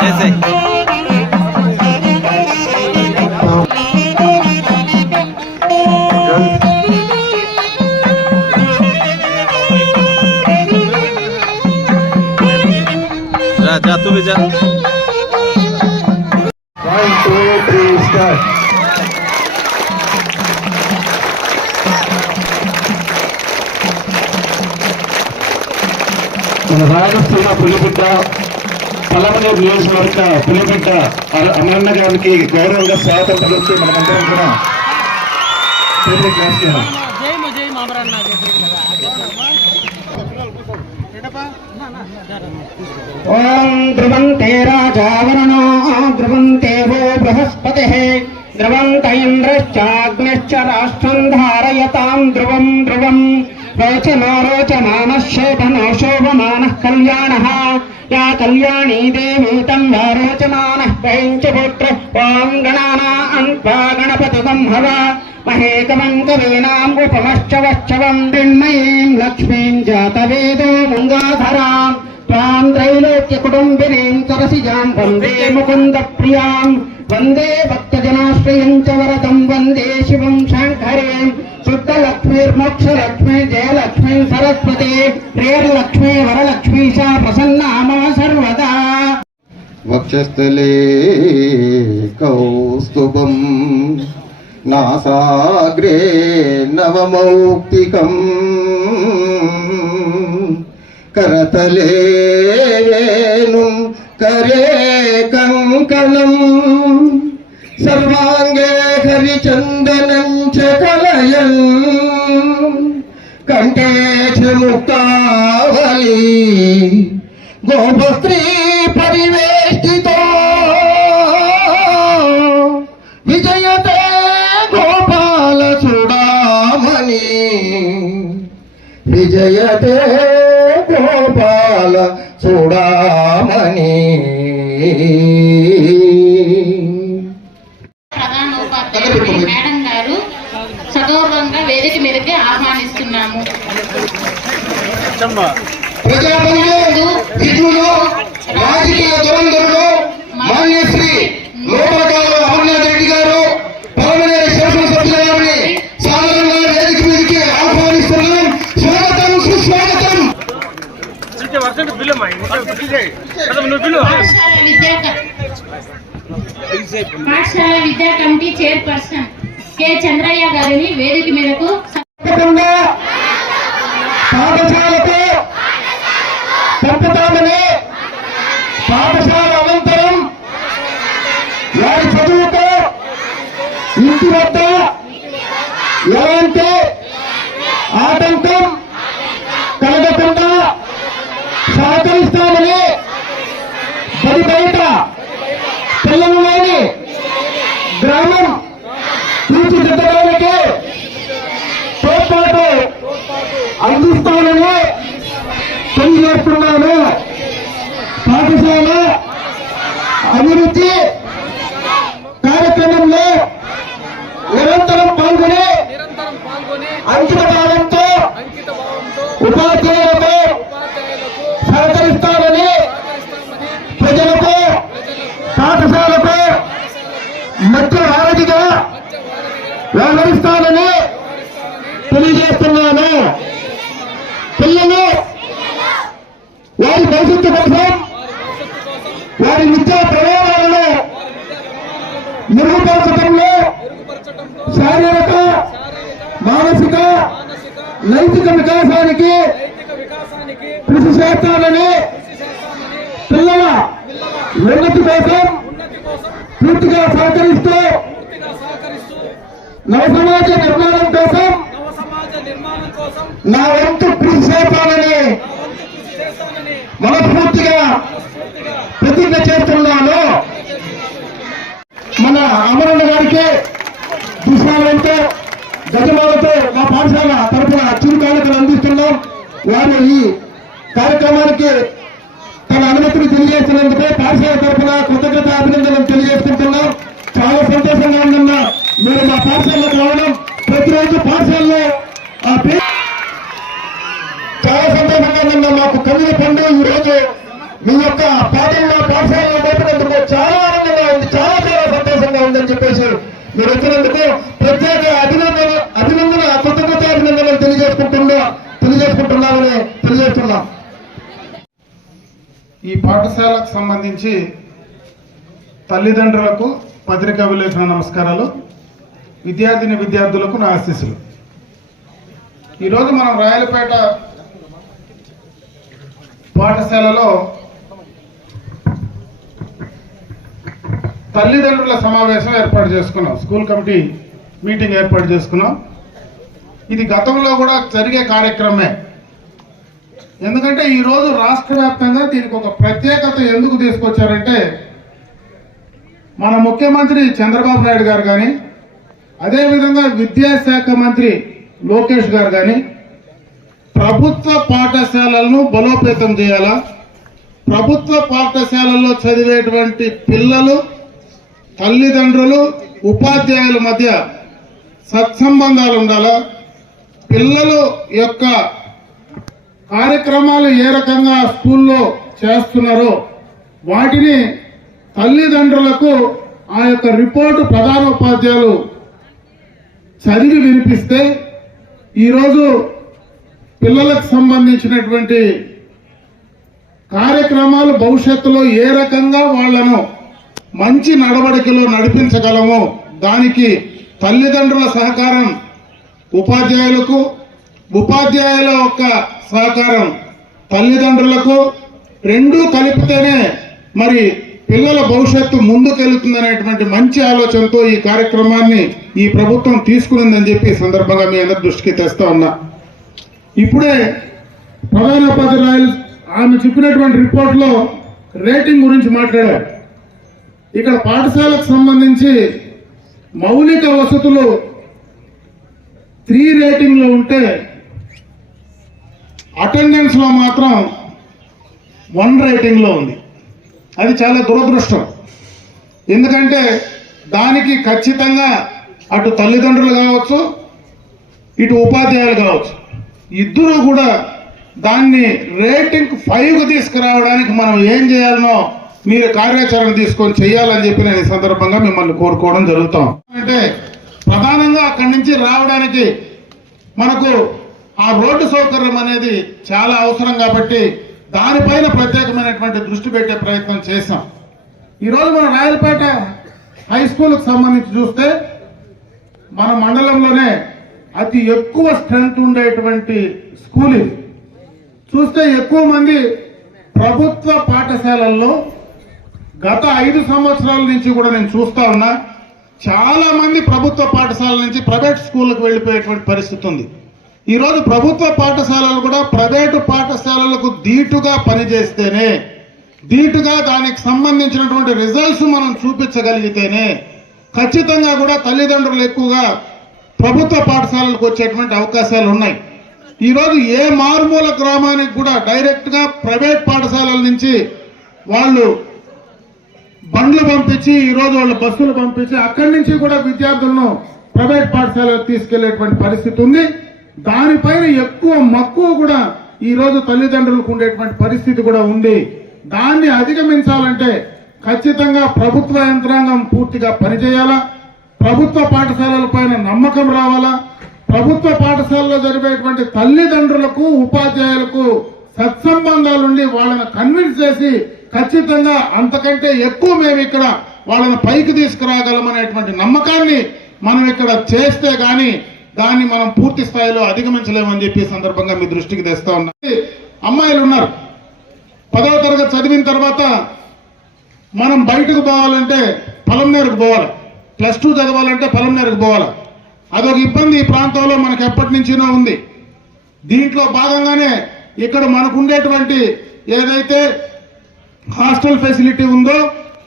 ఏసేయ్. जा जा तू भी जा వన్ టూ త్రీ స్టార్ట్ మన రాయలసీమ పులిబిడ్డ పలమనేరు నియోజకవర్గ పులిబిడ్డ అమరన్న గారికి గౌరవంగా స్వాగతం పలుస్తూ మనమందరం కూడా ఓం ధ్రువంతే రాజావరణో ధ్రువంతే వో బృహస్పతి ధ్రువంత ఇంద్రశ్చాగ్నిశ్చ రాష్ట్రం ధారయతాం ధ్రువం ధ్రువం. రోచనో రోచమాన శోభనో శోభమాన కళ్యాణ యా కళ్యాణీ దేవీ తం యా రోచమాన పుత్ర ఓం గణానా అన్వా గణపతి సంహవ మహేకమం కవీనాం ఉపమశ్చ వశ్చవం దిన్మయీం లక్ష్మీం జాతవేదో మంగాధరాం త్వాం త్రైలోక్య కుటుంబినీం సరసిజాం వందే ముకుంద ప్రియాం వందే భక్తజనాశ్రయం లక్ష్మీర్మోక్షలక్ష్మీ జయలక్ష్మీ సరస్వతి ప్రియర్లక్ష్మీ వరలక్ష్మీ చ ప్రసన్నా సర్వదా. వక్షస్థలే కౌస్తుభం నాసాగ్రే నవమౌక్తికం. కరతలే వేణుం కరే కంకణం. సర్వాంగే హరిచందనం చ కలయన్ కంఠే చ గోపస్త్రీ పరివేష్టితో విజయతే గోపాల చూడామణి విజయతే గోపాల చూడామణి ప్రజాపతిలో విఘ్నులు రాజకీయ దురంధరులు మాన్యశ్రీ లోపలకాల అమర్నాథ్ రెడ్డి గారు పలమనేరు శాసనసభ్యులని సాధారణంగా వేదిక మీదకి ఆహ్వానిస్తున్నాం. స్వాగతం సుస్వాగతం. పాఠశాల విద్యా పాఠశాల కమిటీ చైర్పర్సన్ కె. చంద్రయ్య గారిని వేదిక మీదకు తప్పకుండా పాఠశాలకు పంపుతామని పాఠశాల అనంతరం వారి చదువుతో ఇంటి వద్ద ఎలాంటి ఆటంకం కలగకుండా సహకరిస్తామని బడి బయట పిల్లలలోని గ్రామం తీర్చిదిద్దడానికి తోడ్పాటు అందిస్తానని తెలియజేస్తున్నాను. ఉపాధ్యాయులకు సహకరిస్తానని ప్రజలకు పాఠశాలకు మధ్య వారధిగా వ్యవహరిస్తానని తెలియజేస్తున్నాను పిల్లలు వారి భవిష్యత్తు కోసం వారి విద్యా ప్రమాణాలను మెరుగుపరచడంలో శారీరక మానసిక నైతిక వికాసానికి కృషి చేస్తానని పిల్లల ఉన్నతి కోసం పూర్తిగా సహకరిస్తూ నవ సమాజ నిర్మాణం కోసం నా వంతు కృషి చేస్తానని మనస్ఫూర్తిగా ప్రతిజ్ఞ చేస్తున్నాను. మన అమరణ గారికి దుష్మాలతో గజమాలతో మా పాఠశాల తరఫున చురుకానుకలు అందిస్తున్నాం. వారు ఈ కార్యక్రమానికి తన అనుమతిని తెలియజేసినందుకు పాఠశాల తరఫున కృతజ్ఞత అభినందనలు తెలియజేస్తుంటున్నాం చాలా సంతోషంగా ఉందన్న మీరు మా పాఠశాలలో రావడం. ప్రతిరోజు పాఠశాలలో చాలా సంతోషంగా ఉందన్న మాకు కన్నుల పండు ఈ రోజు మీ యొక్క పాటలు మా పాఠశాలలో నేర్పినందుకు చాలా ఆనందంగా ఉంది. చాలా చాలా సంతోషంగా ఉందని చెప్పేసి మీరు వచ్చినందుకు ప్రత్యేక అభినందన అభినందన కృతజ్ఞత అభినందనలు తెలియజేసుకుంటున్నా తెలియజేసుకుంటున్నామని తెలియజేస్తున్నాం. ఈ పాఠశాలకు సంబంధించి తల్లిదండ్రులకు పత్రికా విలేఖన నమస్కారాలు విద్యార్థిని విద్యార్థులకు నా ఆశీస్సులు. ఈరోజు మనం రాయలపేట పాఠశాలలో తల్లిదండ్రుల సమావేశం ఏర్పాటు చేసుకున్నాం. స్కూల్ కమిటీ మీటింగ్ ఏర్పాటు చేసుకున్నాం. ఇది గతంలో కూడా జరిగే కార్యక్రమే. ఎందుకంటే ఈరోజు రాష్ట్ర వ్యాప్తంగా దీనికి ఒక ప్రత్యేకత ఎందుకు తీసుకొచ్చారంటే మన ముఖ్యమంత్రి చంద్రబాబు నాయుడు గారు కానీ అదేవిధంగా విద్యాశాఖ మంత్రి లోకేష్ గారు కానీ ప్రభుత్వ పాఠశాలలను బలోపేతం చేయాలా? ప్రభుత్వ పాఠశాలల్లో చదివేటువంటి పిల్లలు తల్లిదండ్రులు ఉపాధ్యాయుల మధ్య సత్సంబంధాలు ఉండాలా? పిల్లలు యొక్క కార్యక్రమాలు ఏ రకంగా స్కూల్లో చేస్తున్నారో వాటిని తల్లిదండ్రులకు ఆ యొక్క రిపోర్టు ప్రధానోపాధ్యాయులు చదివి వినిపిస్తే ఈరోజు పిల్లలకు సంబంధించినటువంటి కార్యక్రమాలు భవిష్యత్తులో ఏ రకంగా వాళ్ళను మంచి నడవడికలో నడిపించగలము. దానికి తల్లిదండ్రుల సహకారం ఉపాధ్యాయులకు ఉపాధ్యాయుల యొక్క సహకారం తల్లిదండ్రులకు రెండూ కలిపితేనే మరి పిల్లల భవిష్యత్తు ముందుకెళ్తుందనేటువంటి మంచి ఆలోచనతో ఈ కార్యక్రమాన్ని ఈ ప్రభుత్వం తీసుకునిందని చెప్పి సందర్భంగా మీ అందరి దృష్టికి తెస్తా ఉన్నా. ఇప్పుడే ప్రధాన ఉపాధ్యాయులు ఆమె చెప్పినటువంటి రిపోర్ట్లో రేటింగ్ గురించి మాట్లాడారు. ఇక్కడ పాఠశాలకు సంబంధించి మౌలిక వసతులు త్రీ రేటింగ్లో ఉంటే అటెండెన్స్లో మాత్రం వన్ రేటింగ్లో ఉంది. అది చాలా దురదృష్టం. ఎందుకంటే దానికి ఖచ్చితంగా అటు తల్లిదండ్రులు కావచ్చు ఇటు ఉపాధ్యాయులు కావచ్చు ఇద్దరు కూడా దాన్ని రేటింగ్ ఫైవ్కి తీసుకురావడానికి మనం ఏం చేయాలనో మీరు కార్యాచరణ తీసుకొని చేయాలని చెప్పి నేను ఈ సందర్భంగా మిమ్మల్ని కోరుకోవడం జరుగుతాం. అంటే ప్రధానంగా అక్కడి నుంచి రావడానికి మనకు ఆ రోడ్డు సౌకర్యం అనేది చాలా అవసరం కాబట్టి దానిపైన ప్రత్యేకమైనటువంటి దృష్టి పెట్టే ప్రయత్నం చేశాం. ఈరోజు మన రాయలపేట హై స్కూల్కి సంబంధించి చూస్తే మన మండలంలోనే అతి ఎక్కువ స్ట్రెంత్ ఉండేటువంటి స్కూల్ ఇది. చూస్తే ఎక్కువ మంది ప్రభుత్వ పాఠశాలల్లో గత ఐదు సంవత్సరాల నుంచి కూడా నేను చూస్తా ఉన్నా చాలా మంది ప్రభుత్వ పాఠశాల నుంచి ప్రైవేట్ స్కూళ్ళకు వెళ్ళిపోయేటువంటి పరిస్థితి ఉంది. ఈరోజు ప్రభుత్వ పాఠశాలలు కూడా ప్రైవేటు పాఠశాలలకు ధీటుగా పనిచేస్తేనే ధీటుగా దానికి సంబంధించినటువంటి రిజల్ట్స్ మనం చూపించగలిగితేనే ఖచ్చితంగా కూడా తల్లిదండ్రులు ఎక్కువగా ప్రభుత్వ పాఠశాలలకు వచ్చేటువంటి అవకాశాలు ఉన్నాయి. ఈరోజు ఏ మారుమూల గ్రామానికి కూడా డైరెక్ట్గా ప్రైవేట్ పాఠశాలల నుంచి వాళ్ళు బండ్లు పంపించి ఈ రోజు వాళ్ళు బస్సులు పంపించి అక్కడి నుంచి కూడా విద్యార్థులను ప్రైవేట్ పాఠశాలకు తీసుకెళ్ళేటువంటి పరిస్థితి ఉంది. దానిపైన ఎక్కువ మక్కువ కూడా ఈ రోజు తల్లిదండ్రులకు ఉండేటువంటి పరిస్థితి కూడా ఉంది. దాన్ని అధిగమించాలంటే ఖచ్చితంగా ప్రభుత్వ యంత్రాంగం పూర్తిగా పనిచేయాలా? ప్రభుత్వ పాఠశాలల పైన నమ్మకం రావాలా? ప్రభుత్వ పాఠశాలలో జరిగేటువంటి తల్లిదండ్రులకు ఉపాధ్యాయులకు సత్సంబంధాలుండి వాళ్ళని కన్విన్స్ చేసి ఖచ్చితంగా అంతకంటే ఎక్కువ మేము ఇక్కడ వాళ్ళని పైకి తీసుకురాగలమనేటువంటి నమ్మకాన్ని మనం ఇక్కడ చేస్తే కానీ దాన్ని మనం పూర్తి స్థాయిలో అధిగమించలేమని చెప్పి సందర్భంగా మీ దృష్టికి తెస్తా ఉన్నా. అమ్మాయిలు ఉన్నారు. పదవ తరగతి చదివిన తర్వాత మనం బయటకు పోవాలంటే పొలం పోవాలి. ప్లస్ టూ చదవాలంటే పొలం పోవాలి. అదొక ఇబ్బంది ఈ ప్రాంతంలో మనకు ఎప్పటి నుంచినో ఉంది. దీంట్లో భాగంగానే ఇక్కడ మనకు ఉండేటువంటి ఏదైతే హాస్టల్ ఫెసిలిటీ ఉందో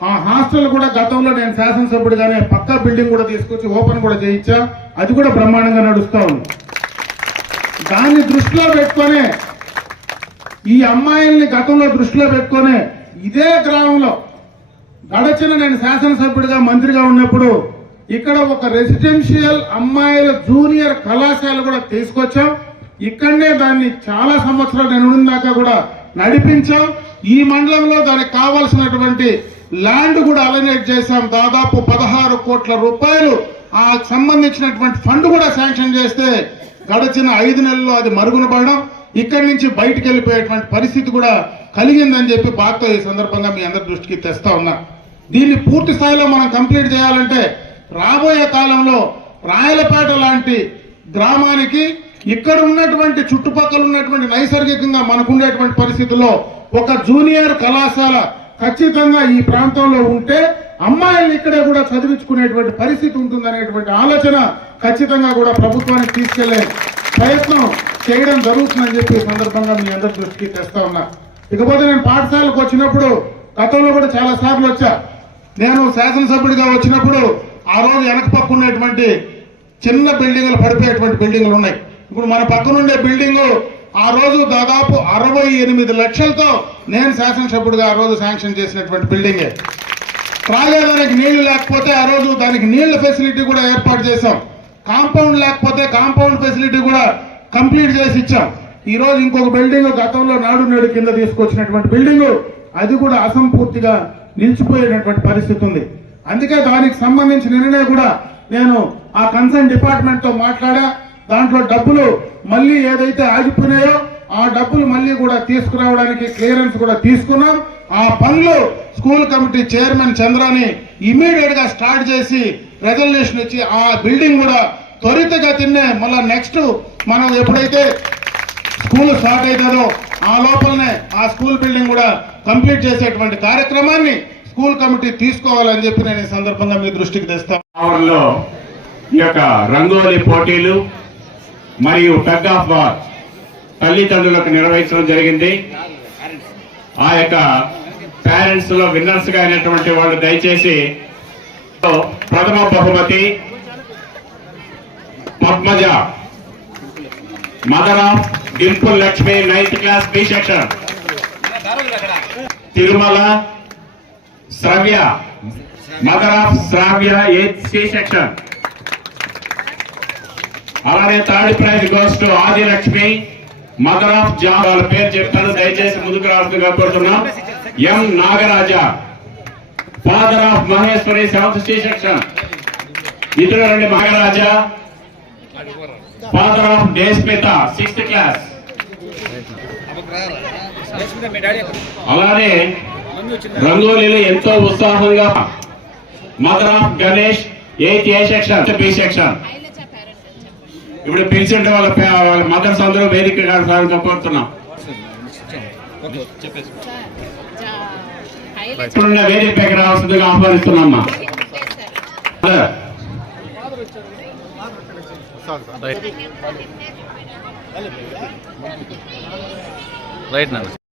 ఆ హాస్టల్ కూడా గతంలో నేను శాసనసభ్యుడిగానే పక్కా బిల్డింగ్ కూడా తీసుకొచ్చి ఓపెన్ కూడా చేయించా. అది కూడా బ్రహ్మాండంగా నడుస్తా ఉంది. దాన్ని దృష్టిలో పెట్టుకొని ఈ అమ్మాయిల్ని గతంలో దృష్టిలో పెట్టుకొని ఇదే గ్రామంలో గడచిన నేను శాసనసభ్యుడిగా మంత్రిగా ఉన్నప్పుడు ఇక్కడ ఒక రెసిడెన్షియల్ అమ్మాయిల జూనియర్ కళాశాల కూడా తీసుకొచ్చాం. ఇక్కడనే దాన్ని చాలా సంవత్సరాలు నేను దాకా కూడా నడిపించాం. ఈ మండలంలో దానికి కావాల్సినటువంటి ల్యాండ్ కూడా అలనేట్ చేశాం. దాదాపు పదహారు కోట్ల రూపాయలు. ఆ సంబంధించినటువంటి ఫండ్ కూడా శాంక్షన్ చేస్తే గడిచిన ఐదు నెలల్లో అది మరుగున పడడం ఇక్కడి నుంచి బయటికి వెళ్ళిపోయేటువంటి పరిస్థితి కూడా కలిగిందని చెప్పి బాధతో ఈ సందర్భంగా మీ అందరి దృష్టికి తెస్తా ఉన్నా. దీన్ని పూర్తి స్థాయిలో మనం కంప్లీట్ చేయాలంటే రాబోయే కాలంలో రాయలపేట లాంటి గ్రామానికి ఇక్కడ ఉన్నటువంటి చుట్టుపక్కల ఉన్నటువంటి నైసర్గికంగా మనకుండేటువంటి పరిస్థితుల్లో ఒక జూనియర్ కళాశాల ఖచ్చితంగా ఈ ప్రాంతంలో ఉంటే అమ్మాయిల్ని ఇక్కడే కూడా చదివించుకునేటువంటి పరిస్థితి ఉంటుందనేటువంటి ఆలోచన ఖచ్చితంగా కూడా ప్రభుత్వానికి తీసుకెళ్ళే ప్రయత్నం చేయడం జరుగుతుందని చెప్పి ఈ సందర్భంగా మీ అందరి దృష్టికి తెస్తా ఉన్నా. ఇకపోతే నేను పాఠశాలకు వచ్చినప్పుడు గతంలో కూడా చాలా సార్లు వచ్చా. నేను శాసనసభ్యుడిగా వచ్చినప్పుడు ఆ రోజు వెనక పక్క ఉన్నటువంటి చిన్న బిల్డింగ్లు పడిపోయేటువంటి బిల్డింగ్లు ఉన్నాయి. ఇప్పుడు మన పక్కన ఉండే బిల్డింగ్ ఆ రోజు దాదాపు అరవై ఎనిమిది లక్షలతో నేను శాసనసభ్యుడిగా ఆ రోజు శాంక్షన్ చేసినటువంటి బిల్డింగే త్రాగేదానికి నీళ్ళు లేకపోతే ఆ రోజు దానికి నీళ్ళ ఫెసిలిటీ కూడా ఏర్పాటు చేశాం. కాంపౌండ్ లేకపోతే కాంపౌండ్ ఫెసిలిటీ కూడా కంప్లీట్ చేసి ఇచ్చాం. ఈ రోజు ఇంకొక బిల్డింగ్ గతంలో నాడు నేడు కింద తీసుకొచ్చినటువంటి బిల్డింగ్ అది కూడా అసంపూర్తిగా నిలిచిపోయేటటువంటి పరిస్థితి ఉంది. అందుకే దానికి సంబంధించిన నిర్ణయం కూడా నేను ఆ కన్సర్న్ డిపార్ట్మెంట్తో మాట్లాడా. దాంట్లో డబ్బులు మళ్ళీ ఏదైతే ఆగిపోయినాయో ఆ డబ్బులు మళ్ళీ కూడా తీసుకురావడానికి క్లియరెన్స్ కూడా తీసుకున్నాం. ఆ పనులు స్కూల్ కమిటీ చైర్మన్ చంద్రాని ఇమీడియట్గా స్టార్ట్ చేసి రెజల్యూషన్ ఇచ్చి ఆ బిల్డింగ్ కూడా త్వరితగతినే మళ్ళా నెక్స్ట్ మనం ఎప్పుడైతే స్కూల్ స్టార్ట్ అవుతుందో ఆ లోపలనే ఆ స్కూల్ బిల్డింగ్ కూడా కంప్లీట్ చేసేటువంటి కార్యక్రమాన్ని స్కూల్ కమిటీ తీసుకోవాలని చెప్పి నేను ఈ సందర్భంగా మీ దృష్టికి తెస్తాను. ఈ యొక్క రంగోలి పోటీలు మరియు టగ్ ఆఫ్ వార్ తల్లిదండ్రులకు నిర్వహించడం జరిగింది. ఆ యొక్క పేరెంట్స్లో విన్నర్స్గా అయినటువంటి వాళ్ళు దయచేసి ప్రథమ బహుమతి Padmaja mother of Dimple Lakshmi ninth class B section Tirumala Sravya mother of Sravya eighth C section అలానే third prize goes to Adilakshmi mother of John వాళ్ళ పేరు చెప్తాను దయచేసి ముందుకు రావాల్సిందిగా కోరుతున్నాం M Nagaraja father of Maheshwari seventh C section ఇతరు రండి Nagaraja. Father of Deshmita sixth class అలానే రంగోలీలు ఎంతో ఉత్సాహంగా mother of Ganesh eighth A section B section ఇప్పుడు పిలిచింటే వాళ్ళ వాళ్ళ మదర్స్ అందరూ వేదిక కాదు కోరుతున్నాం ఇప్పుడున్న వేదిక పైకి రావాల్సిందిగా ఆహ్వానిస్తున్నామ్మా రైట్ నా